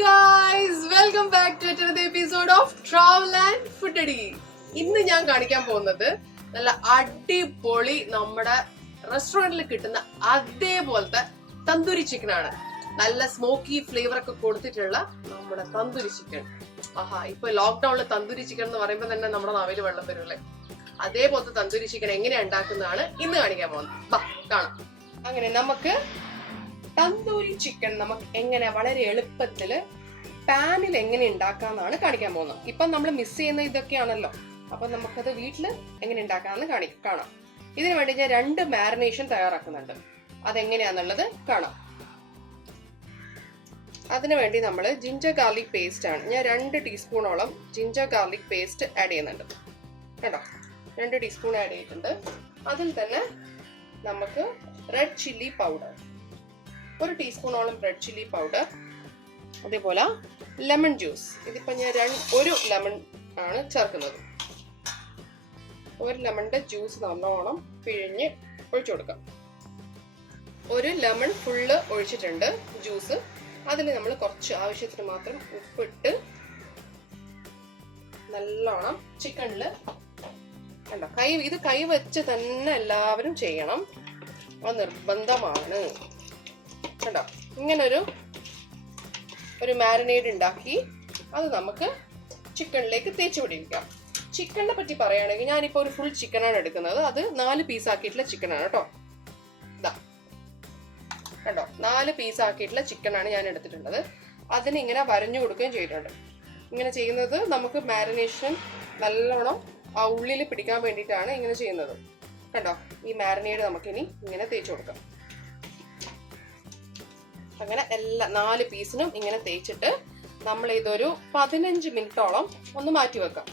guys, welcome back to another episode of Travel and Foodity. ഇന്ന് ഞാൻ കാണിക്കാൻ പോകുന്നത് നല്ല അടിപൊളി നമ്മുടെ റെസ്റ്റോറന്റിൽ കിട്ടുന്ന അതേപോലത്തെ തന്തൂരി ചിക്കൻ ആണ്. നല്ല സ്മോക്കി ഫ്ലേവർ ഒക്കെ കൊടുത്തിട്ടുള്ള നമ്മുടെ തന്തൂരി ചിക്കൻ. ആഹാ, ഇപ്പൊ ലോക്ക്ഡൌണിൽ തന്തൂരി ചിക്കൻ എന്ന് പറയുമ്പോൾ തന്നെ നമ്മുടെ നാവില് വെള്ളം വരും. അതേപോലത്തെ തന്തൂരി ചിക്കൻ എങ്ങനെയാ ഉണ്ടാക്കുന്നതാണ് ഇന്ന് കാണിക്കാൻ പോകുന്നത്. കാണാം. അങ്ങനെ നമുക്ക് തന്തൂരി ചിക്കൻ നമുക്ക് എങ്ങനെ വളരെ എളുപ്പത്തില് പാനിൽ എങ്ങനെ ഉണ്ടാക്കാന്നാണ് കാണിക്കാൻ പോകുന്നത്. ഇപ്പൊ നമ്മൾ മിസ് ചെയ്യുന്ന ഇതൊക്കെയാണല്ലോ, അപ്പൊ നമുക്കത് വീട്ടില് എങ്ങനെ ഉണ്ടാക്കാന്ന് കാണാം. ഇതിനു വേണ്ടി ഞാൻ 2 മാരിനേഷൻ തയ്യാറാക്കുന്നുണ്ട്. അതെങ്ങനെയാന്നുള്ളത് കാണാം. അതിനു വേണ്ടി നമ്മൾ ജിഞ്ചർ ഗാർലിക് പേസ്റ്റ് ആണ്. ഞാൻ 2 ടീസ്പൂണോളം ജിഞ്ചർ ഗാർലിക് പേസ്റ്റ് ആഡ് ചെയ്യുന്നുണ്ട്. കേട്ടോ, 2 ടീസ്പൂൺ ആഡ് ചെയ്തിട്ടുണ്ട്. അതിൽ തന്നെ നമുക്ക് റെഡ് ചില്ലി പൗഡർ 1 ടീസ്പൂണോളം റെഡ് ചില്ലി പൗഡർ, അതേപോലെ ലെമൺ ജ്യൂസ്. ഇതിപ്പോ ഞാൻ 1 ലെമൺ ആണ് ചേർക്കുന്നത്. 1 ലെമണിന്റെ ജ്യൂസ് നല്ലോണം പിഴിഞ്ഞ് ഒഴിച്ചു കൊടുക്കാം. 1 ലെമൺ ഫുള്ള് ഒഴിച്ചിട്ടുണ്ട് ജ്യൂസ്. അതിൽ നമ്മൾ കുറച്ച് ആവശ്യത്തിന് മാത്രം ഉപ്പിട്ട് നല്ലോണം ചിക്കനില് കണ്ടോ, ഇത് കൈ വെച്ച് തന്നെ എല്ലാവരും ചെയ്യണം, അത് നിർബന്ധമാണ്. കണ്ടോ, ഇങ്ങനൊരു മാരിനേഡ് ഉണ്ടാക്കി അത് നമുക്ക് ചിക്കനിലേക്ക് തേച്ച് പിടിപ്പിക്കാം. ചിക്കനെ പറ്റി പറയുകയാണെങ്കിൽ ഞാനിപ്പോൾ ഒരു ഫുൾ ചിക്കനാണ് എടുക്കുന്നത്. അത് 4 പീസ് ആക്കിയിട്ടുള്ള ചിക്കനാണ് കേട്ടോ. ഇതാ കണ്ടോ, 4 പീസ് ആക്കിയിട്ടുള്ള ചിക്കനാണ് ഞാൻ എടുത്തിട്ടുള്ളത്. അതിന് ഇങ്ങനെ വരഞ്ഞു കൊടുക്കുകയും ചെയ്തിട്ടുണ്ട്. ഇങ്ങനെ ചെയ്യുന്നത് നമുക്ക് മാരിനേഷൻ നല്ലോണം ആ ഉള്ളിൽ പിടിക്കാൻ വേണ്ടിയിട്ടാണ് ഇങ്ങനെ ചെയ്യുന്നത്. കണ്ടോ, ഈ മാരിനേഡ് നമുക്കിനി ഇങ്ങനെ തേച്ച് കൊടുക്കാം. അങ്ങനെ എല്ലാ 4 പീസിനും ഇങ്ങനെ തേച്ചിട്ട് നമ്മൾ ഇതൊരു 15 മിനിറ്റോളം ഒന്ന് മാറ്റി വെക്കാം.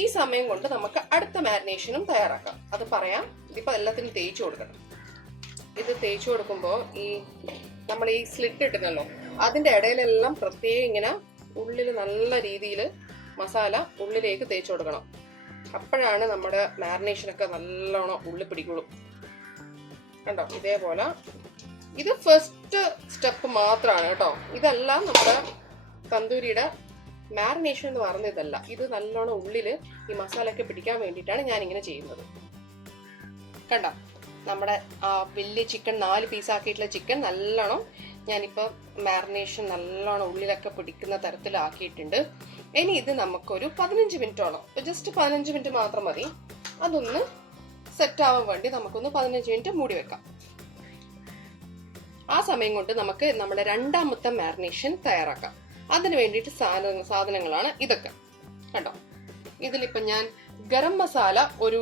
ഈ സമയം കൊണ്ട് നമുക്ക് അടുത്ത മാരിനേഷനും തയ്യാറാക്കാം. അത് പറയാം. ഇതിപ്പോ എല്ലാത്തിനും തേച്ച് കൊടുക്കണം. ഇത് തേച്ച് കൊടുക്കുമ്പോൾ നമ്മൾ ഈ സ്ലിറ്റ് ഇട്ടുന്നല്ലോ, അതിന്റെ ഇടയിലെല്ലാം പ്രത്യേകം ഇങ്ങനെ ഉള്ളിൽ നല്ല രീതിയിൽ മസാല ഉള്ളിലേക്ക് തേച്ച് കൊടുക്കണം. അപ്പോഴാണ് നമ്മുടെ മാരിനേഷനൊക്കെ നല്ലോണം ഉള്ളിൽ പിടിക്കുള്ളൂ. കണ്ടോ, ഇതേപോലെ. ഇത് ഫസ്റ്റ് സ്റ്റെപ്പ് മാത്രമാണ് കേട്ടോ. ഇതെല്ലാം നമ്മുടെ തന്തൂരിയുടെ മാരിനേഷൻ എന്ന് പറഞ്ഞതല്ല. ഇത് നല്ലോണം ഉള്ളില് ഈ മസാലയൊക്കെ പിടിക്കാൻ വേണ്ടിയിട്ടാണ് ഞാൻ ഇങ്ങനെ ചെയ്യുന്നത്. കണ്ടോ, നമ്മുടെ വലിയ ചിക്കൻ 4 പീസ് ആക്കിയിട്ടുള്ള ചിക്കൻ നല്ലോണം ഞാനിപ്പോൾ മാരിനേഷൻ നല്ലോണം ഉള്ളിലൊക്കെ പിടിക്കുന്ന തരത്തിലാക്കിയിട്ടുണ്ട്. ഇനി ഇത് നമുക്കൊരു 15 മിനിറ്റോളം, ജസ്റ്റ് 15 മിനിറ്റ് മാത്രം മതി. അതൊന്ന് സെറ്റ് ആവാൻ വേണ്ടി നമുക്കൊന്ന് 15 മിനിറ്റ് മൂടി വെക്കാം. ആ സമയം കൊണ്ട് നമുക്ക് നമ്മുടെ 2ാമത്തെ മാരിനേഷൻ തയ്യാറാക്കാം. അതിന് വേണ്ടിയിട്ട് സാധനങ്ങളാണ് ഇതൊക്കെ. കണ്ടോ, ഇതിലിപ്പം ഞാൻ ഗരം മസാല ഒരു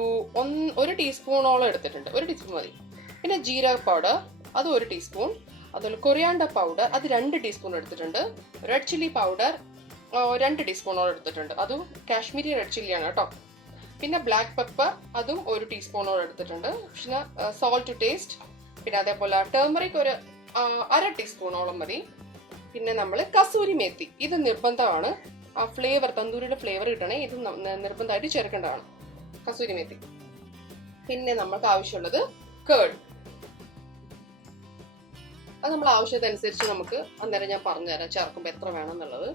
ടീസ്പൂണോളം എടുത്തിട്ടുണ്ട്. 1 ടീസ്പൂൺ മതി. പിന്നെ ജീര പൗഡർ അത് 1 ടീസ്പൂൺ. അതുപോലെ കൊറിയാണ്ടർ പൗഡർ അത് 2 ടീസ്പൂൺ എടുത്തിട്ടുണ്ട്. റെഡ് ചില്ലി പൗഡർ 2 ടീസ്പൂണോളം എടുത്തിട്ടുണ്ട്. അതും കാശ്മീരി റെഡ് ചില്ലിയാണ് കേട്ടോ. പിന്നെ ബ്ലാക്ക് പെപ്പർ അതും 1 ടീസ്പൂണോളം എടുത്തിട്ടുണ്ട്. പിന്നെ സോൾട്ട് ടു ടേസ്റ്റ്. പിന്നെ അതേപോലെ ടർമറിക് ഒരു 1/2 ടീസ്പൂണോളം മതി. പിന്നെ നമ്മൾ കസൂരി മേത്തി, ഇത് നിർബന്ധമാണ്. ആ ഫ്ലേവർ, തന്തൂരിയുടെ ഫ്ലേവർ കിട്ടണേ, ഇത് നിർബന്ധമായിട്ട് ചേർക്കേണ്ടതാണ് കസൂരി മേത്തി. പിന്നെ നമുക്ക് ആവശ്യമുള്ളത് കേർഡ്. അത് നമ്മൾ ആവശ്യത്തിനനുസരിച്ച് നമുക്ക് അന്നേരം ഞാൻ പറഞ്ഞുതരാം ചേർക്കുമ്പോൾ എത്ര വേണം എന്നുള്ളത്.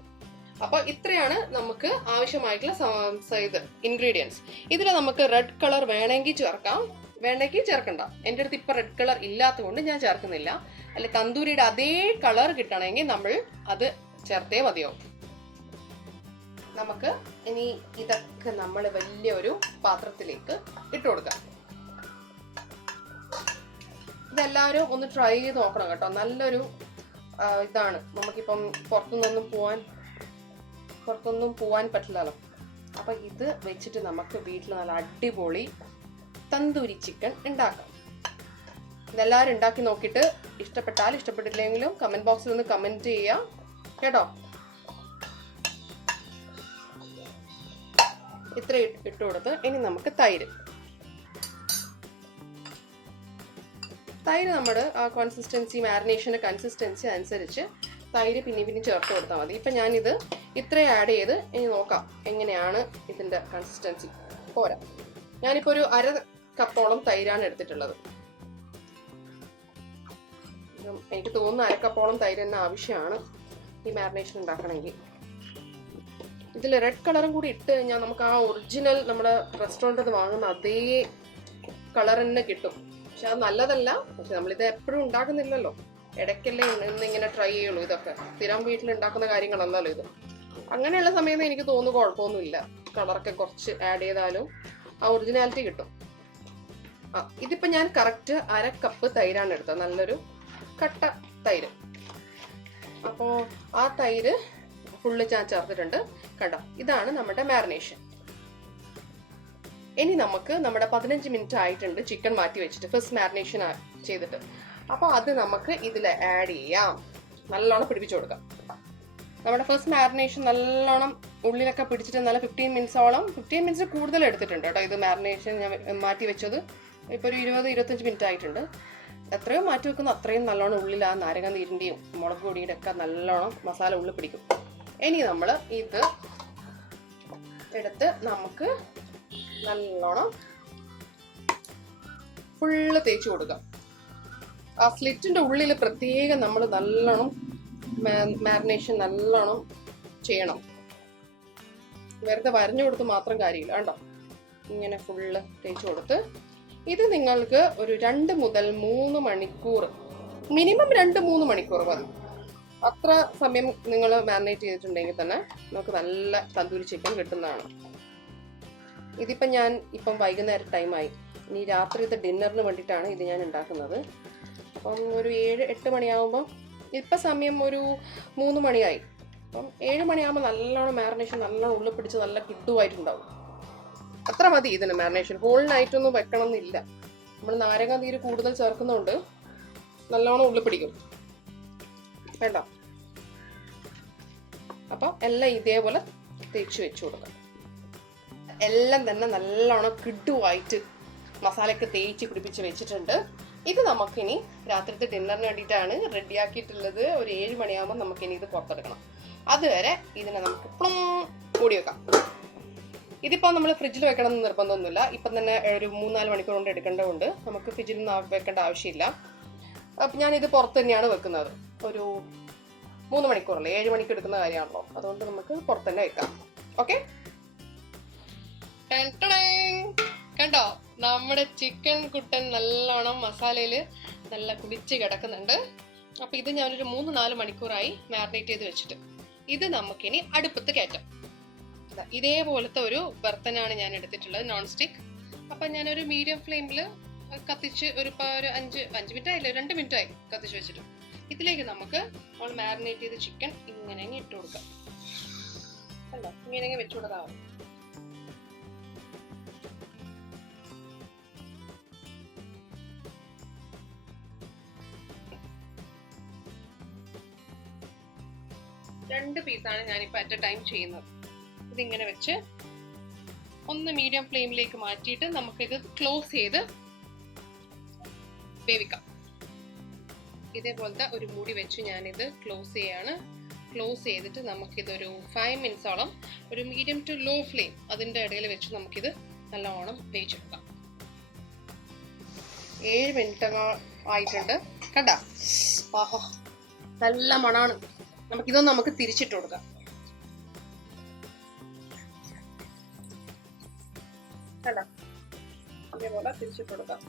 അപ്പൊ ഇത്രയാണ് നമുക്ക് ആവശ്യമായിട്ടുള്ള ഇൻഗ്രീഡിയൻസ്. ഇതിൽ നമുക്ക് റെഡ് കളർ വേണമെങ്കിൽ ചേർക്കാം, വേണമെങ്കിൽ ചേർക്കണ്ട. എൻ്റെ അടുത്ത് ഇപ്പൊ റെഡ് കളർ ഇല്ലാത്തത് കൊണ്ട് ഞാൻ ചേർക്കുന്നില്ല. അല്ലെ തന്തൂരിയുടെ അതേ കളർ കിട്ടണമെങ്കിൽ നമ്മൾ അത് ചേർത്തേ മതിയാവും. നമുക്ക് ഇനി ഇതൊക്കെ നമ്മൾ വലിയൊരു പാത്രത്തിലേക്ക് ഇട്ട് കൊടുക്കാം. ഇതെല്ലാവരും ഒന്ന് ട്രൈ ചെയ്ത് നോക്കണം കേട്ടോ. നല്ലൊരു ഇതാണ്. നമുക്കിപ്പം പുറത്തൊന്നും പോവാൻ പറ്റില്ലല്ലോ. അപ്പൊ ഇത് വെച്ചിട്ട് നമുക്ക് വീട്ടിൽ നല്ല അടിപൊളി തന്തൂരി ചിക്കൻ ഉണ്ടാക്കാം. ഇതെല്ലാവരും ഉണ്ടാക്കി നോക്കിയിട്ട് ഇഷ്ടപ്പെട്ടാലും ഇഷ്ടപ്പെട്ടില്ലെങ്കിലും കമന്റ് ബോക്സിൽ ഒന്ന് കമന്റ് ചെയ്യാം കേട്ടോ. ഇത്ര ഇട്ട് കൊടുത്ത് ഇനി നമുക്ക് തൈര് നമ്മുടെ ആ കൺസിസ്റ്റൻസി, മാരിനേഷന്റെ കൺസിസ്റ്റൻസി അനുസരിച്ച് തൈര് പിന്നെ ചേർത്ത് കൊടുത്താൽ മതി. ഇപ്പം ഞാനിത് ഇത്രയും ആഡ് ചെയ്ത് ഇനി നോക്കാം എങ്ങനെയാണ് ഇതിന്റെ കൺസിസ്റ്റൻസി. പോരാ, ഞാനിപ്പോൾ ഒരു 1/2 കപ്പോളം തൈരാണ് എടുത്തിട്ടുള്ളത്. എനിക്ക് തോന്നുന്നു 1/2 കപ്പോളം തൈര് തന്നെ ആവശ്യമാണ്. ഈ മാരിനേഷൻ ഉണ്ടാക്കണമെങ്കിൽ. ഇതിൽ റെഡ് കളറും കൂടി ഇട്ട് കഴിഞ്ഞാൽ നമുക്ക് ആ ഒറിജിനൽ നമ്മുടെ റെസ്റ്റോറൻറ്റിൽ നിന്ന് വാങ്ങുന്ന അതേ കളർ തന്നെ കിട്ടും. പക്ഷെ അത് നല്ലതല്ല. പക്ഷെ നമ്മളിത് എപ്പോഴും ഉണ്ടാക്കുന്നില്ലല്ലോ, ഇടയ്ക്കല്ലേ ഇന്നിങ്ങനെ ട്രൈ ചെയ്യുള്ളൂ. ഇതൊക്കെ സ്ഥിരം വീട്ടിൽ ഉണ്ടാക്കുന്ന കാര്യങ്ങളല്ലല്ലോ ഇത്. അങ്ങനെയുള്ള സമയത്ത് എനിക്ക് തോന്നുന്നു കുഴപ്പമൊന്നുമില്ല, കളറൊക്കെ കുറച്ച് ആഡ് ചെയ്താലും ആ ഒറിജിനാലിറ്റി കിട്ടും. ഇതിപ്പോൾ ഞാൻ കറക്റ്റ് 1/2 കപ്പ് തൈരാണ് എടുത്തത്, നല്ലൊരു കട്ട തൈര്. അപ്പോൾ ആ തൈര് ഫുള്ള് ഞാൻ ചേർത്തിട്ടുണ്ട്. കണ്ടോ, ഇതാണ് നമ്മുടെ മാരിനേഷൻ. ഇനി നമുക്ക് നമ്മുടെ 15 മിനിറ്റ് ആയിട്ടുണ്ട് ചിക്കൻ മാറ്റി വെച്ചിട്ട്, ഫസ്റ്റ് മാരിനേഷൻ ചെയ്തിട്ട്. അപ്പോൾ അത് നമുക്ക് ഇതിൽ ആഡ് ചെയ്യാം. നല്ലോണം പിടിപ്പിച്ചു കൊടുക്കാം. നമ്മുടെ ഫസ്റ്റ് മാരിനേഷൻ നല്ലോണം ഉള്ളിലൊക്കെ പിടിച്ചിട്ട് നല്ല 15 മിനിറ്റ്സ് കൂടുതൽ എടുത്തിട്ടുണ്ട് കേട്ടോ. ഇത് മാരിനേഷൻ ഞാൻ മാറ്റി വെച്ചത് ഇപ്പോൾ ഒരു 20-25 മിനിറ്റ് ആയിട്ടുണ്ട്. എത്രയോ മാറ്റി വെക്കുന്നു അത്രയും നല്ലോണം ഉള്ളിൽ ആ നാരങ്ങ നീരിൻ്റെയും മുളക് പൊടിയുടെ ഒക്കെ നല്ലോണം മസാല ഉള്ളിൽ പിടിക്കും. ഇനി നമ്മൾ ഇത് എടുത്ത് നമുക്ക് നല്ലോണം ഫുള്ള് തേച്ച് കൊടുക്കാം. ആ സ്ലിറ്റിൻ്റെ ഉള്ളിൽ പ്രത്യേകം നമ്മൾ നല്ലോണം മാരിനേഷൻ നല്ലോണം ചെയ്യണം. വെറുതെ വരഞ്ഞു കൊടുത്ത് മാത്രം കാര്യമില്ല. കണ്ടോ, ഇങ്ങനെ ഫുള്ള് തേച്ച് കൊടുത്ത് ഇത് നിങ്ങൾക്ക് ഒരു 2 മുതൽ 3 മണിക്കൂർ, മിനിമം 2-3 മണിക്കൂർ മതി. അത്ര സമയം നിങ്ങൾ മാരിനേറ്റ് ചെയ്തിട്ടുണ്ടെങ്കിൽ തന്നെ നമുക്ക് നല്ല തന്തൂരി ചിക്കൻ കിട്ടുന്നതാണ്. ഇതിപ്പം ഞാൻ വൈകുന്നേരം ടൈമായി. ഇനി രാത്രിത്തെ ഡിന്നറിന് വേണ്ടിയിട്ടാണ് ഇത് ഞാൻ ഉണ്ടാക്കുന്നത്. അപ്പം ഒരു 7-8 മണിയാകുമ്പോൾ, ഇപ്പം സമയം ഒരു 3 മണിയായി. അപ്പം 7 മണിയാകുമ്പോൾ നല്ലോണം മാരിനേഷൻ നല്ലോണം ഉള്ളിൽ പിടിച്ച് നല്ല കിട്ടുമായിട്ടുണ്ടാവും. അത്ര മതി ഇതിന് മാരിനേഷൻ. ഹോൾ നൈറ്റൊന്നും വെക്കണം എന്നില്ല. നമ്മൾ നാരങ്ങ നീര് കൂടുതൽ ചേർക്കുന്നതുകൊണ്ട് നല്ലോണം ഉള്ളിൽ പിടിക്കും. വേണ്ട. അപ്പം എല്ലാം ഇതേപോലെ തേച്ച് വെച്ച് കൊടുക്കാം. എല്ലാം തന്നെ നല്ലോണം കിടുവായിട്ട് മസാലയൊക്കെ തേച്ച് പിടിപ്പിച്ച് വെച്ചിട്ടുണ്ട്. ഇത് നമുക്കിനി രാത്രിത്തെ ഡിന്നറിന് വേണ്ടിയിട്ടാണ് റെഡിയാക്കിയിട്ടുള്ളത്. ഒരു 7 മണിയാകുമ്പോൾ നമുക്കിനി ഇത് പുറത്തെടുക്കണം. അതുവരെ ഇതിനെ നമുക്ക് മൂടി വെക്കാം. ഇതിപ്പോൾ നമ്മൾ ഫ്രിഡ്ജിൽ വെക്കണം എന്ന് നിർബന്ധമൊന്നുമില്ല. ഇപ്പം തന്നെ ഒരു 3-4 മണിക്കൂർ കൊണ്ട് എടുക്കേണ്ടതുകൊണ്ട് നമുക്ക് ഫ്രിഡ്ജിൽ നിന്ന് വെക്കേണ്ട ആവശ്യമില്ല. അപ്പം ഞാനിത് പുറത്ത് തന്നെയാണ് വെക്കുന്നത്. ഒരു 3 മണിക്കൂറല്ലേ, 7 മണിക്കൂർ എടുക്കുന്ന കാര്യമാണല്ലോ, അതുകൊണ്ട് നമുക്ക് പുറത്ത് തന്നെ വെക്കാം. ഓക്കെ, കണ്ടോ നമ്മുടെ ചിക്കൻ കുട്ടൻ നല്ലോണം മസാലയിൽ നല്ല കുടിച്ച് കിടക്കുന്നുണ്ട്. അപ്പം ഇത് ഞാനൊരു 3-4 മണിക്കൂറായി മാരിനേറ്റ് ചെയ്ത് വെച്ചിട്ട് ഇത് നമുക്കിനി അടുപ്പത്ത് കയറ്റാം. ഇതേപോലത്തെ ഒരു ബർത്തനാണ് ഞാൻ എടുത്തിട്ടുള്ളത്, നോൺ സ്റ്റിക്ക്. അപ്പം ഞാനൊരു മീഡിയം ഫ്ലെയിമിൽ കത്തിച്ച് ഒരു 5 മിനിറ്റ് ആയില്ല, 2 മിനിറ്റ് ആയി കത്തിച്ച് വെച്ചിട്ട്. ഇതിലേക്ക് നമുക്ക് നമ്മൾ മാരിനേറ്റ് ചെയ്ത ചിക്കൻ ഇങ്ങനെ ഇട്ട് കൊടുക്കാം. അല്ല, ഇങ്ങനെ വെച്ചു കൊടുക്കാം. രണ്ട് പീസാണ് ഞാനിപ്പോൾ അറ്റ് എ ടൈം ചെയ്യുന്നത്. ഇതിങ്ങനെ വെച്ച് ഒന്ന് മീഡിയം ഫ്ലെയിമിലേക്ക് മാറ്റിയിട്ട് നമുക്കിത് ക്ലോസ് ചെയ്ത് വേവിക്കാം. ഇതേപോലത്തെ ഒരു മൂടി വെച്ച് ഞാനിത് ക്ലോസ് ചെയ്യാണ്. ക്ലോസ് ചെയ്തിട്ട് നമുക്കിതൊരു 5 മിനിറ്റ്സോളം ഒരു മീഡിയം ടു ലോ ഫ്ലെയിം അതിൻ്റെ ഇടയിൽ വെച്ച് നമുക്കിത് നല്ലോണം വേവിച്ചെടുക്കാം. 7 മിനിറ്റ് ആയിട്ടുണ്ട്. കണ്ട, ആഹോ നല്ല മണാണ്. നമുക്കിതൊന്ന് നമുക്ക് തിരിച്ചിട്ട് കൊടുക്കാം. കണ്ട, ഇതേപോലെ തിരിച്ചിട്ട് കൊടുക്കാം.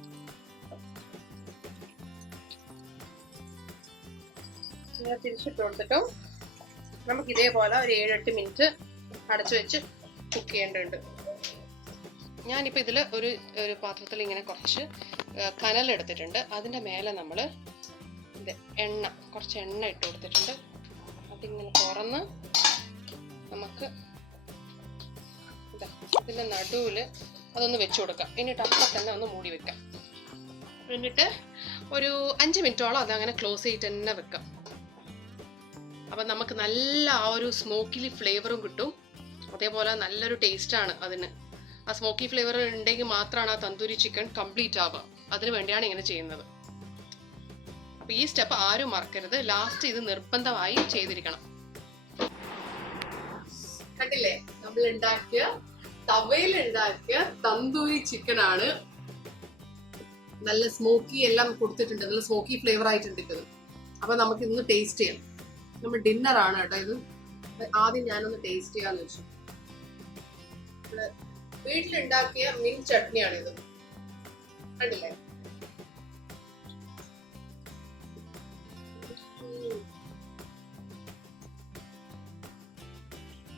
ഇങ്ങനെ തിരിച്ചിട്ട് കൊടുത്തിട്ടും നമുക്ക് ഇതേപോലെ ഒരു 7-8 മിനിറ്റ് അടച്ചു വെച്ച് കുക്ക് ചെയ്യേണ്ടതുണ്ട്. ഞാനിപ്പോൾ ഇതിൽ ഒരു പാത്രത്തിൽ ഇങ്ങനെ കുറച്ച് കനലെടുത്തിട്ടുണ്ട്. അതിൻ്റെ മേലെ നമ്മൾ ഇത് കുറച്ച് എണ്ണ ഇട്ട് കൊടുത്തിട്ടുണ്ട്. അതിങ്ങനെ തുറന്ന് നമുക്ക് ഇതിൻ്റെ നടുവിൽ അതൊന്ന് വെച്ച് കൊടുക്കാം. എന്നിട്ട് അപ്പം തന്നെ ഒന്ന് മൂടി വെക്കാം. എന്നിട്ട് ഒരു 5 മിനിറ്റോളം അതങ്ങനെ ക്ലോസ് ചെയ്തിട്ട് തന്നെ വെക്കാം. അപ്പം നമുക്ക് നല്ല ആ ഒരു സ്മോക്കിലി ഫ്ലേവറും കിട്ടും. അതേപോലെ നല്ലൊരു ടേസ്റ്റാണ് അതിന്. ആ സ്മോക്കി ഫ്ലേവർ ഉണ്ടെങ്കിൽ മാത്രമാണ് ആ തന്തൂരി ചിക്കൻ കംപ്ലീറ്റ് ആവുക. അതിന് വേണ്ടിയാണ് ഇങ്ങനെ ചെയ്യുന്നത്. അപ്പോൾ ഈ സ്റ്റെപ്പ് ആരും മറക്കരുത്. ലാസ്റ്റ് ഇത് നിർബന്ധമായി ചെയ്തിരിക്കണം. കണ്ടില്ലേ, നമ്മൾ ഉണ്ടാക്കിയ തവയിൽ ഉണ്ടാക്കിയ തന്തൂരി ചിക്കൻ ആണ്. നല്ല സ്മോക്കി എല്ലാം കൊടുത്തിട്ടുണ്ട്, നല്ല സ്മോക്കി ഫ്ലേവർ ആയിട്ടുണ്ട് ഇത്. അപ്പൊ നമുക്ക് ഇന്ന് ടേസ്റ്റ് ചെയ്യാം. നമ്മൾ ഡിന്നർ ആണ് കേട്ടോ ഇത്. ആദ്യം ഞാനൊന്ന് ടേസ്റ്റ് ചെയ്യാന്ന് വെച്ചു. വീട്ടിലുണ്ടാക്കിയ മിന്റ് ചട്നിയാണ് ഇത്. കണ്ടില്ലേ?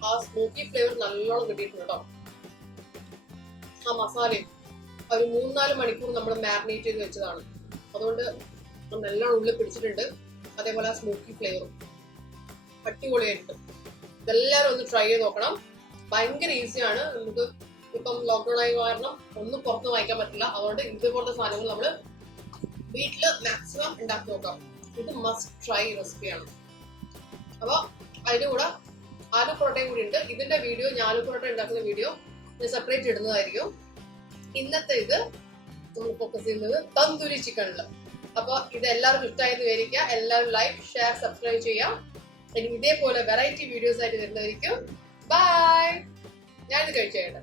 ആ സ്മോക്കി ഫ്ലേവർ നല്ലോണം കിട്ടിയിട്ടുണ്ട് കേട്ടോ. ആ മസാലയും ഒരു 3-4 മണിക്കൂർ നമ്മൾ മാരിനേറ്റ് ചെയ്ത് വെച്ചതാണ്. അതുകൊണ്ട് നല്ലോണം ഉള്ളിൽ പിടിച്ചിട്ടുണ്ട്. അതേപോലെ ആ സ്മോക്കി ഫ്ലേവറും അടിപൊളിയായിട്ട്. ഇതെല്ലാവരും ഒന്ന് ട്രൈ ചെയ്ത് നോക്കണം. ഭയങ്കര ഈസിയാണ്. നമുക്ക് ഇപ്പം ലോക്ക്ഡൌൺ ആയി കാരണം ഒന്നും പുറത്ത് വാങ്ങിക്കാൻ പറ്റില്ല. അതുകൊണ്ട് ഇതുപോലത്തെ സാധനങ്ങൾ നമ്മൾ വീട്ടിൽ മാക്സിമം ഉണ്ടാക്കി നോക്കാം. ഇത് മസ്റ്റ് ട്രൈ റെസിപ്പിയാണ്. അപ്പോൾ അതിൻ്റെ കൂടെ ആലു പൊറോട്ടയും കൂടി ഉണ്ട്. ഇതിന്റെ വീഡിയോ, ഞാൻ ആലു പൊറോട്ട ഉണ്ടാക്കുന്ന വീഡിയോ ഞാൻ സെപ്പറേറ്റ് ഇടുന്നതായിരിക്കും. ഇന്നത്തെ ഇത് നമ്മൾ ഫോക്കസ് ചെയ്യുന്നത് തന്തൂരി ചിക്കനിൽ. അപ്പൊ ഇത് എല്ലാവർക്കും ഇഷ്ടമായെന്ന് വിചാരിക്കുക. എല്ലാവരും ലൈക്ക്, ഷെയർ, സബ്സ്ക്രൈബ് ചെയ്യാം. ഇനി ഇതേപോലെ വെറൈറ്റി വീഡിയോസ് ആയിട്ട് വരുന്നതായിരിക്കും. ബൈ. ഞാനിത് കഴിച്ചേട്ടെ.